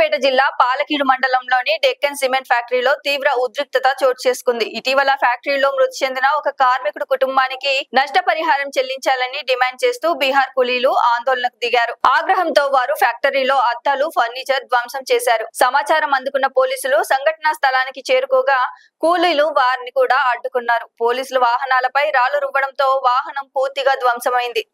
సూర్యాపేట జిల్లా పాలకీడు మండలంలోని డెక్కన్ సిమెంట్ ఫ్యాక్టరీలో తీవ్ర ఉద్రిక్తత చోటు చేసుకుంది. ఇటీవల ఫ్యాక్టరీలో మృతి చెందిన ఒక కార్మికుడి కుటుంబానికి నష్టపరిహారం చెల్లించాలని డిమాండ్ చేస్తూ బీహార్ కూలీలు ఆందోళనకు దిగారు. ఆగ్రహంతో వారు ఫ్యాక్టరీలో అద్దాలు, ఫర్నిచర్ ధ్వంసం చేశారు. సమాచారం అందుకున్న పోలీసులు సంఘటనా స్థలానికి చేరుకోగా కూలీలు వారిని కూడా అడ్డుకున్నారు. పోలీసులు వాహనాలపై రాళ్లు రువ్వడంతో వాహనం పూర్తిగా ధ్వంసమైంది.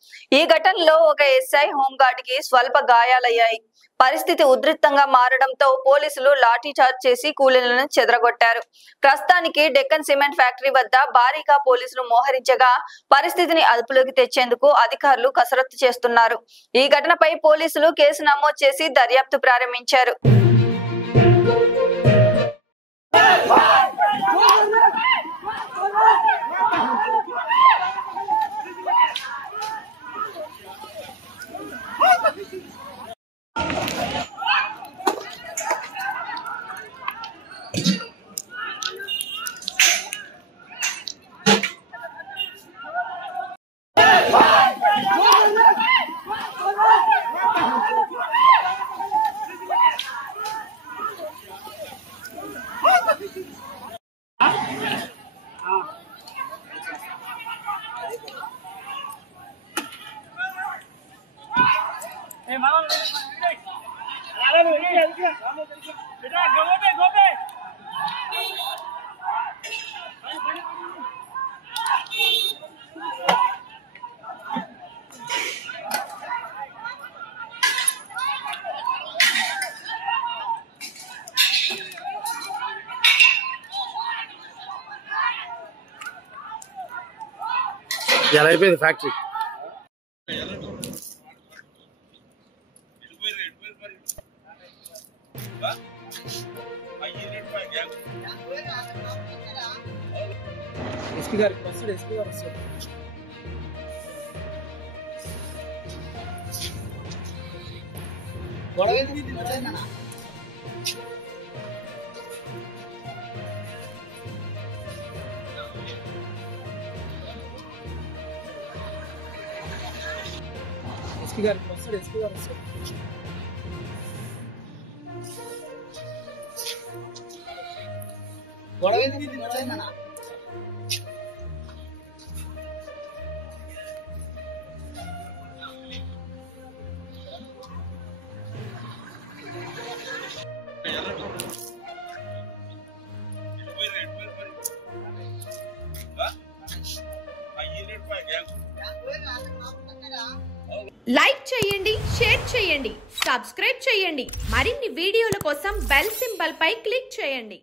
ఈ ఘటనలో ఒక ఎస్ఐ, హోంగార్డ్ కి స్వల్ప గాయాలయ్యాయి. పరిస్థితి ఉద్రిక్తంగా మారడంతో పోలీసులు లాఠీ చార్జ్ చేసి కూలీలను చెదరగొట్టారు. ప్రస్తుతానికి డెక్కన్ సిమెంట్ ఫ్యాక్టరీ వద్ద భారీగా పోలీసులు మోహరించగా పరిస్థితిని అదుపులోకి తెచ్చేందుకు అధికారులు కసరత్తు చేస్తున్నారు. ఈ ఘటనపై పోలీసులు కేసు నమోదు చేసి దర్యాప్తు ప్రారంభించారు. ఎలా అయిపోయింది ఫ్యాక్టరీ? ఎస్పీ గారు వస్తాడు, ఎస్పీ గారు వస్తాడు. ఎస్పీ గారు వస్తాడు, ఎస్పీ గారు వస్తాడు. లైక్ చేయండి, షేర్ చేయండి, సబ్స్క్రైబ్ చేయండి. మరిన్ని వీడియోల కోసం బెల్ సింబల్ పై క్లిక్ చేయండి.